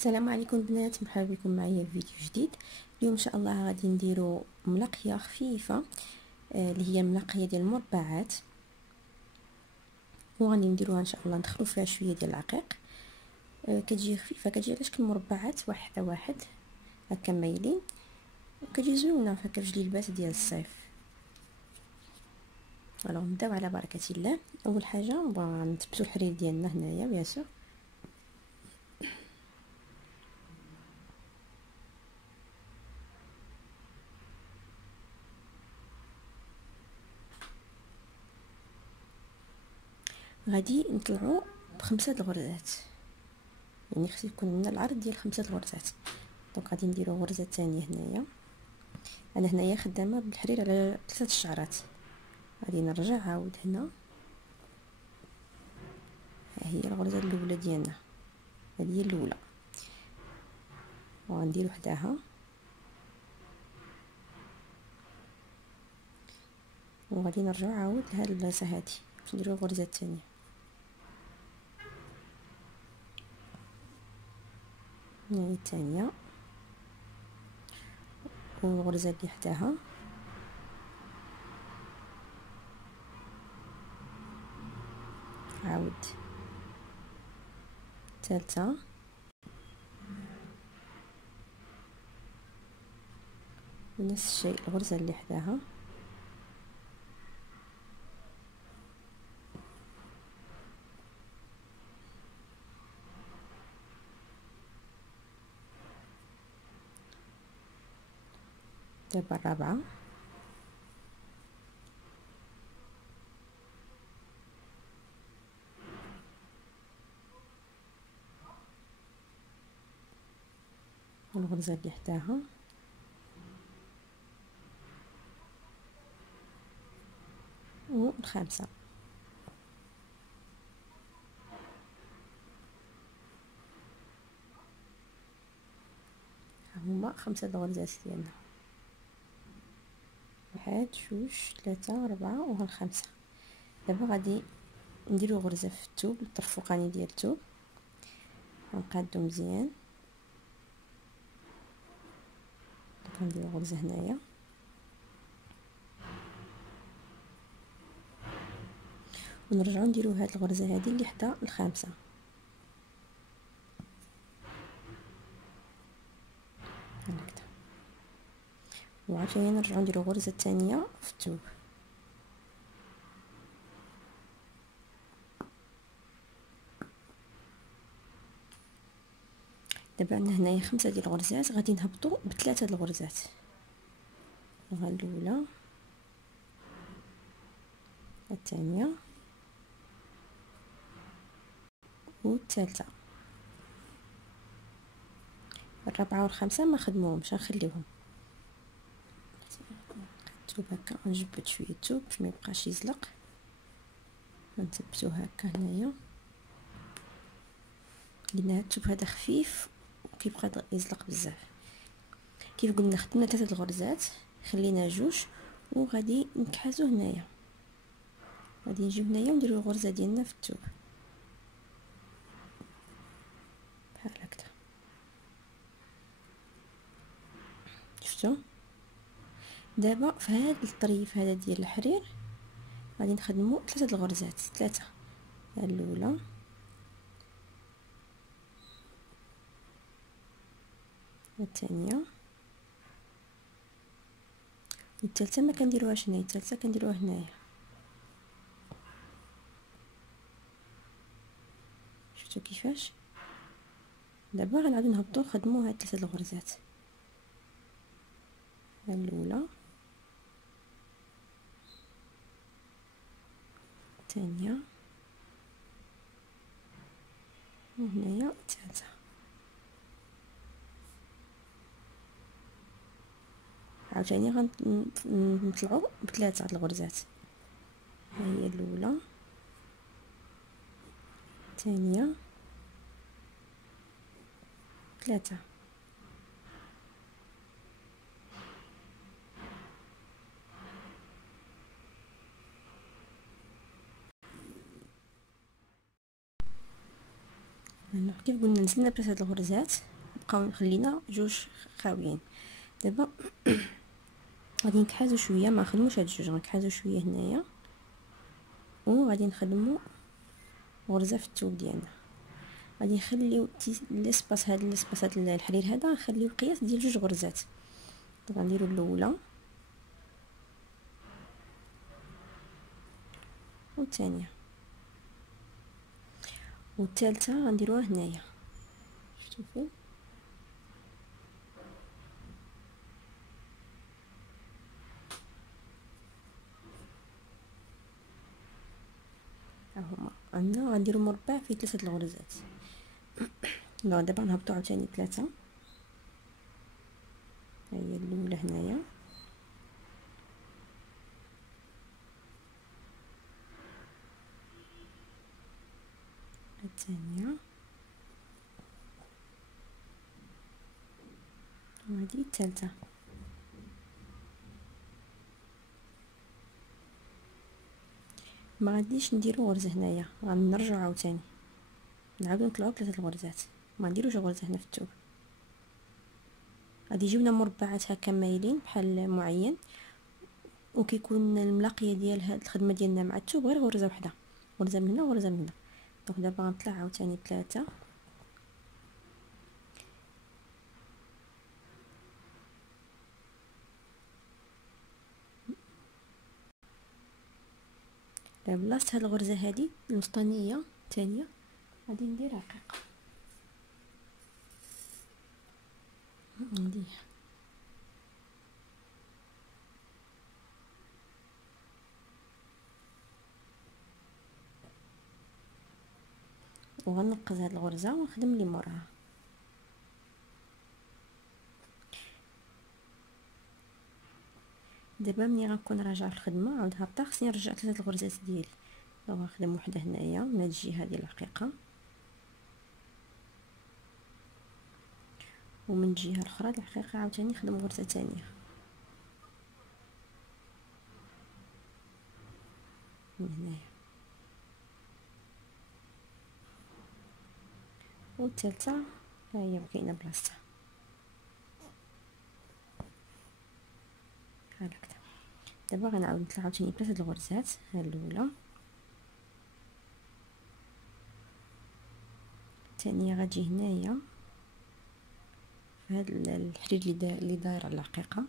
السلام عليكم البنات، مرحبا بكم معايا في فيديو جديد. اليوم ان شاء الله غادي نديرو ملقيه خفيفه اللي هي الملقيه ديال المربعات، وغادي نديروها ان شاء الله ندخلو فيها شويه ديال العقيق. كتجي خفيفه، كتجي على شكل مربعات واحد على واحد هكا مايلين، وكتجي زوينه هكا في جلبات ديال الصيف. الو نبداو على بركه الله. اول حاجه نتبتو الحرير ديالنا هنايا بيان سور. غادي نطلعو بخمسة الغرزات، يعني خص يكون لنا العرض ديال 5 الغرزات. دونك غادي نديرو غرزه ثانيه هنايا. انا هنايا خدامه بالحرير على 3 الشعرات. غادي نرجع عاود هنا، ها هي الغرزه الاولى ديالنا، هذه هي الاولى، وغندير وحداها وغادي نرجع عاود لهاد البلاصه هادي باش نديرو الغرزه الثانيه. هي الثانيه والغرزه اللي حداها، عاود الثالثه ونفس الشيء الغرزه اللي حداها، دابا الرابعه والغرزه اللي حداها، والخامسه. هما 5 الغرزات ديالنا، 1 2 3 4 والخامسه. دابا غادي نديرو غرزه في الثوب، الطرف الفوقاني ديال الثوب، غنقادو مزيان. نديرو غرزه هنايا ونرجعو نديرو هاد الغرزه هادي اللي حدا الخامسه، هكذا. وعاوتاني نرجعو نديرو غرزه ثانيه في الثوب. دابا عندنا هنايا 5 ديال الغرزات، غادي نهبطو بثلاثه د الغرزات. الاولى، الثانيه والثالثه. الرابعه والخامسه ما خدموهمش، غنخليوهم. الثوب هكا نجبد شويه الثوب باش ما يبقاش يزلق، نثبتو هكا هنايا، لان هاد الثوب هذا خفيف وكيبقى يزلق بزاف. كيف قلنا خدمنا 3 الغرزات، خلينا 2 وغادي نكحزو هنايا. غادي نجيو هنايا ونديرو الغرزه ديالنا في الثوب بحال هكذا. شفتوا؟ دابا في هذا الطريف هذا ديال الحرير غادي نخدمو 3 الغرزات، 3. الاولى والثانيه والثالثه. ما كنديروهاش هنايا، الثالثه كنديروها هنايا. شفتوا كيفاش؟ دابا غنعاودو نهبطو نخدمو هاد 3 الغرزات، الاولى الثانيه وهنايا الثالثه. عاوتاني غنطلعو بثلاثه د الغرزات، ها هي الاولى الثانيه 3. كيف قلنا نزلنا بلاصه هاد الغرزات، بقاو خلينا جوج خاويين. دابا غادي نكحازو شويه، ما نخدموش هاد الجوج، غنكحازو شويه هنايا وغادي نخدمو غرزه في الثوب ديالنا. غادي نخليو الاسباس، هاد الاسباس هاد الحرير هذا نخليو قياس ديال جوج غرزات. غنديرو الاولى والثانيه والثالثه غنديروها هنايا. شفتوا فين؟ ها هما عندنا غنديرو مربع فيه 3 الغرزات. دابا نهبطو عاوتاني 3. ها هي الاولى هنايا، الثانيه وهذه الثالثه. ما غاديش نديرو غرزه هنايا، غنرجعو عاوتاني نعاودو نطلعو 3 الغرزات، ما نديروش غرزه هنا في الثوب. غادي يجيونا مربعات هكا مايلين بحال معين، وكيكون الملاقيه ديال هاد الخدمه ديالنا مع الثوب غير غرزه وحده، غرزه من هنا وغرزه من هنا. دونك دابا غنطلع عاوتاني 3. بلاصه هاد الغرزه هادي الوسطانيه الثانيه غادي ندير رقيقه، ندير وغنقز هاد الغرزه ونخدم لي موراها. دابا ملي غنكون راجعه في الخدمه عاود هابطه، خصني نرجع 3 الغرزات ديالي. غنخدم وحده هنايا من هاد الجهه ديال الحقيقه، ومن الجهه الاخرى ديال الحقيقه عاوتاني نخدم غرزه ثانيه من هنايا، والثالثه ها هي كاينه بلاصتها بحال هكذا. دابا غنعاود نطلع عاوتاني بلاصه الغرزات، ها الاولى الثانيه غتجي هنايا في هاد الحرير اللي داير على الحقيقه،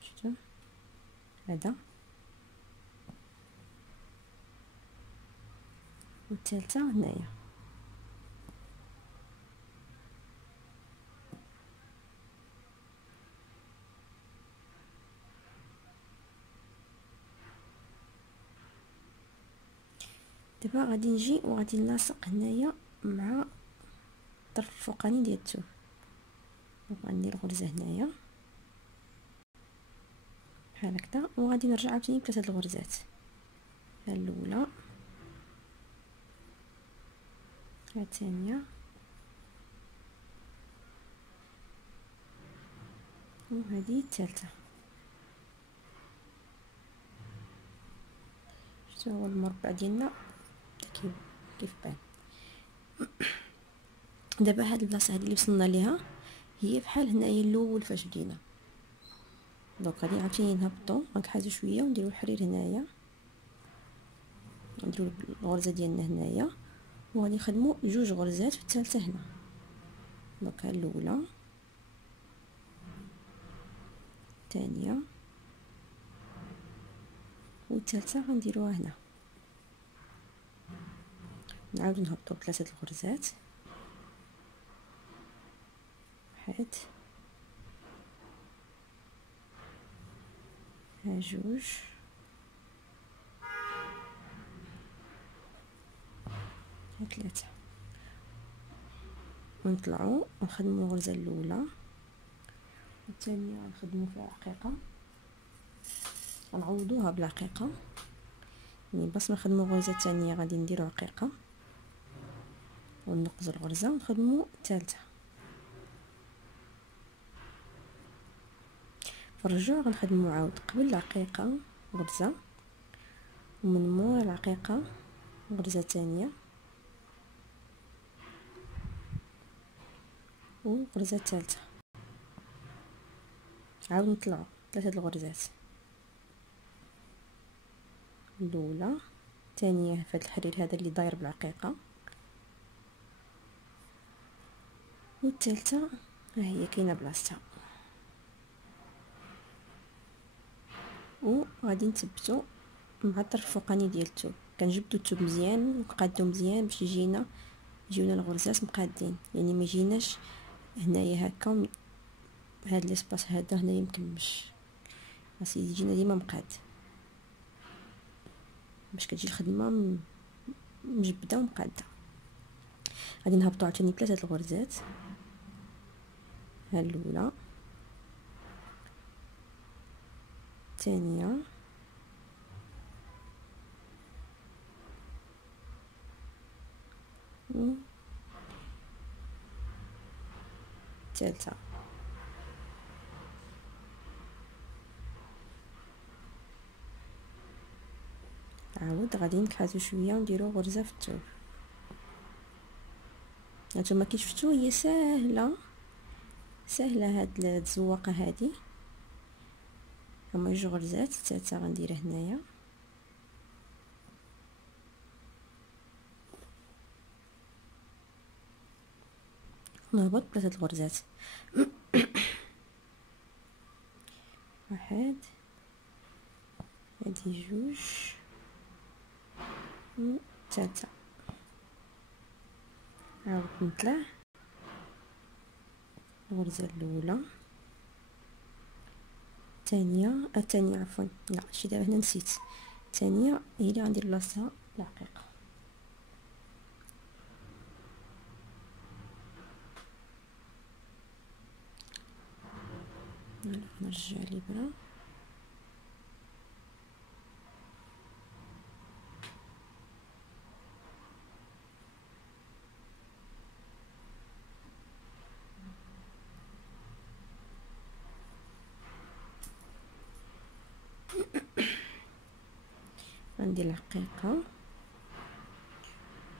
شفتوا هذا، والثالثه هنايا. دابا غادي نجي وغادي نلاصق هنايا مع الطرف الفوقاني ديال الثوب. غندير غرزه هنايا بحال هكذا، وغادي نرجع عاوتاني بثلاثه الغرزات، ها الاولى، ها الثانيه، وهذه الثالثه. شفتوا هو المربع ديالنا كيف بان. دابا هاد البلاصه هادي اللي وصلنا ليها هي بحال هنايا الاول فاش بدينا. دونك غادي عاوتاني نهبطو، غنكحازو شويه ونديرو الحرير هنايا، نديرو الغرزه ديالنا هنايا، وغادي نخدمو جوج غرزات في الثالثه هنا. دونك ها الاولى، الثانيه، والثالثه غنديروها هنا. نعاودو نهبطو بثلاثه الغرزات، واحد، ها جوج، ها ثلاثه، ونطلعو ونخدمو الغرزه الاولى والثانيه، غنخدمو فيها عقيقه، غنعوضوها بالعقيقه. يعني باش ما نخدمو الغرزه الثانيه غادي نديرو عقيقه وننقزو الغرزه ونخدمو الثالثه. في الرجوع غنخدمو عاود قبل العقيقه غرزه، ومن مور العقيقه غرزه ثانيه، وغرزة ثالثة، عاود نطلعو 3 الغرزات، الاولى الثانيه في هذا الحرير هذا اللي داير بالعقيقه، والثالثه ها هي كاينه بلاصتها. وغادي نثبتو مع الطرف الفوقاني ديال الثوب، كنجبدو الثوب مزيان ونقادو مزيان باش يجيونا الغرزات مقادين، يعني ما يجيناش هنايا هكا هاد ليسباس هذا هنايا مكمش، خاص يجينا ديما مقاد باش كتجي الخدمه مجبده ومقاده. غادي نهبطو عاوتاني 3 الغرزات، ها الاولى الثانيه الثالثه. عاود غادي نكحاتو شويه ونديرو غرزه في الثوب. هانتوما كي شفتو هي ساهله هاد الزواقه هادي، هما 2 غرزات، الثالثه غنديرها هنايا نهبط 3 الغرزات. واحد، هادي 2 والثالثه، عاود نطلع الغرزه الاولى الثانيه عفوا، لا شي دابا هنا نسيت، الثانيه هي اللي غندير بلاصتها العقيقه. نرجع الابره غندير العقيقه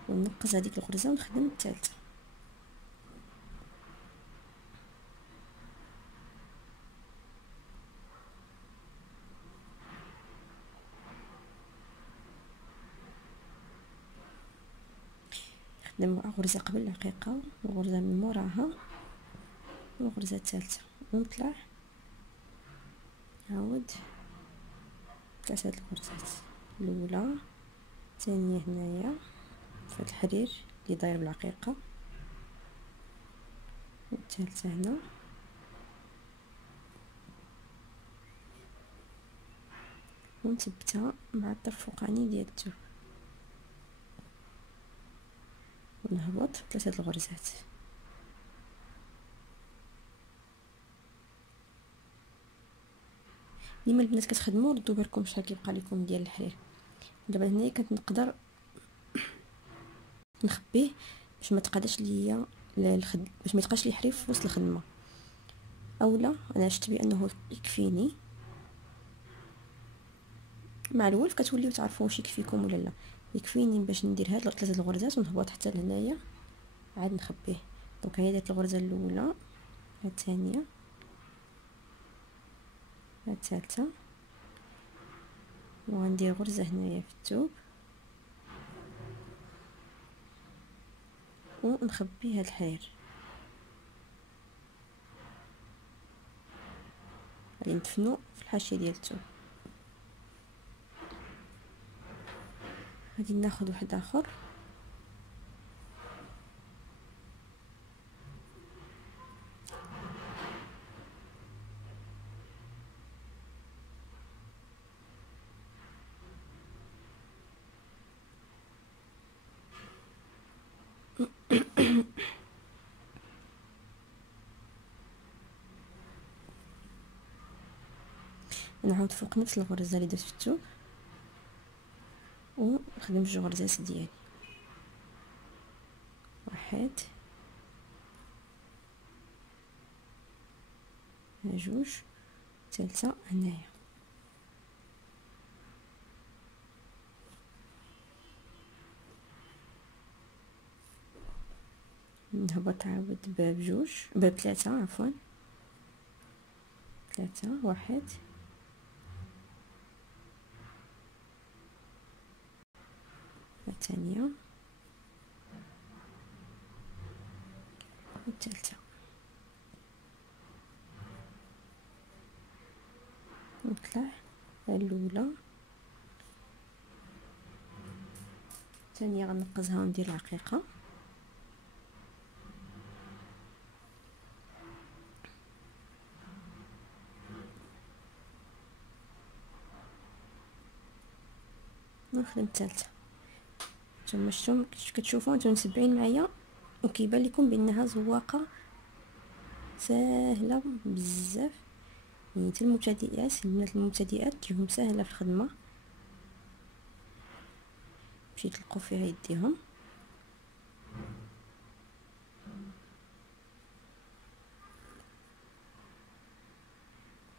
ونقص هذيك الغرزه ونخدم الثالثه. نخدم غرزه قبل العقيقه وغرزه من موراها وغرزه الثالثه ونطلع، عاود 3 الغرزات، الاولى الثانيه هنايا في هذا الحرير اللي داير بالعقيقه، والثالثه هنا، ونثبتها مع الطرف الفوقاني ديال الثوب ونهبط 3 الغرزات. ديما البنات كتخدموا ردوا بالكم شحال كيبقى لكم ديال الحرير. دابا هنايا كنت نقدر نخبيه باش ما تقادش ليا باش ما يتقاش لي حرير في وسط الخدمه، اولا انا شفت بانه يكفيني. مع الولف كتوليو تعرفوا واش يكفيكم ولا لا. يكفيني باش ندير هاد 3 الغرزات ونهبط حتى لهنايا عاد نخبيه. دونك هي ديت الغرزه الاولى، الثانيه، الثالثه، وغندير غرزه هنايا في الثوب ونخبي هاد الحرير. غادي ندفنو في الحاشيه ديال الثوب. غادي ناخذ واحد اخر نعاود فوق نفس الغرزه اللي درت في الثوب ونخدم 2 غرزات ديالي، واحد، 2، ثالثه هنايا، نهبط نهبط عاود بجوج بثلاثة عفوا، ثلاثة، واحد، الثانية، والثالثة، نطلع الاولى، الثانية غنقزها وندير العقيقة، ونخدم الثالثة. نتوما شفتوا كتشوفوا نتوما متبعين معايا وكيبان لكم بانها زواقه ساهله بزاف، يعني حتى المبتدئات البنات المبتدئات تجيهم ساهله في الخدمه باش يطلقوا فيها يديهم.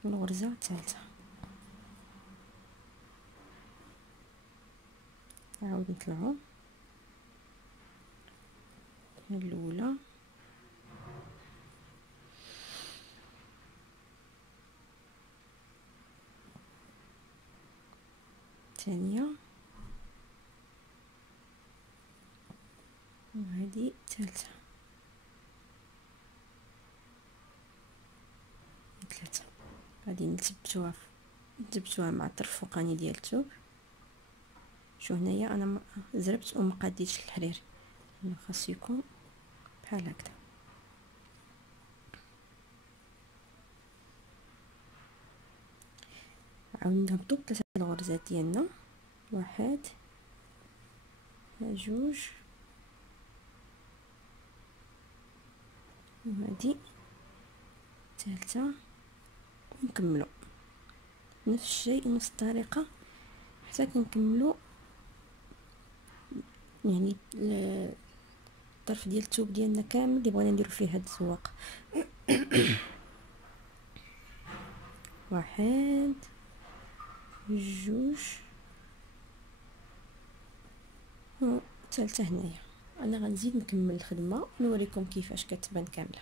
الغرزه الثالثه نعاود نطلعوا الاولى، الثانيه، وهذه الثالثه، ثلاثه. غادي نثبتوها مع الطرف الفوقاني ديال الثوب. شو هنايا انا زربت وما قاديتش الحرير، خاص يكون بحال هكذا. عاود نهبطو بثلاثه الغرزات ديالنا، واحد، جوج، وهادي الثالثه، ونكملو نفس الشيء نفس الطريقه حتى كنكملو يعني الطرف ديال الثوب ديالنا كامل اللي بغينا نديرو فيه هاد الزواق. واحد، جوج، والثالثه هنايا. انا غنزيد نكمل الخدمه ونوريكم كيفاش كتبان كامله.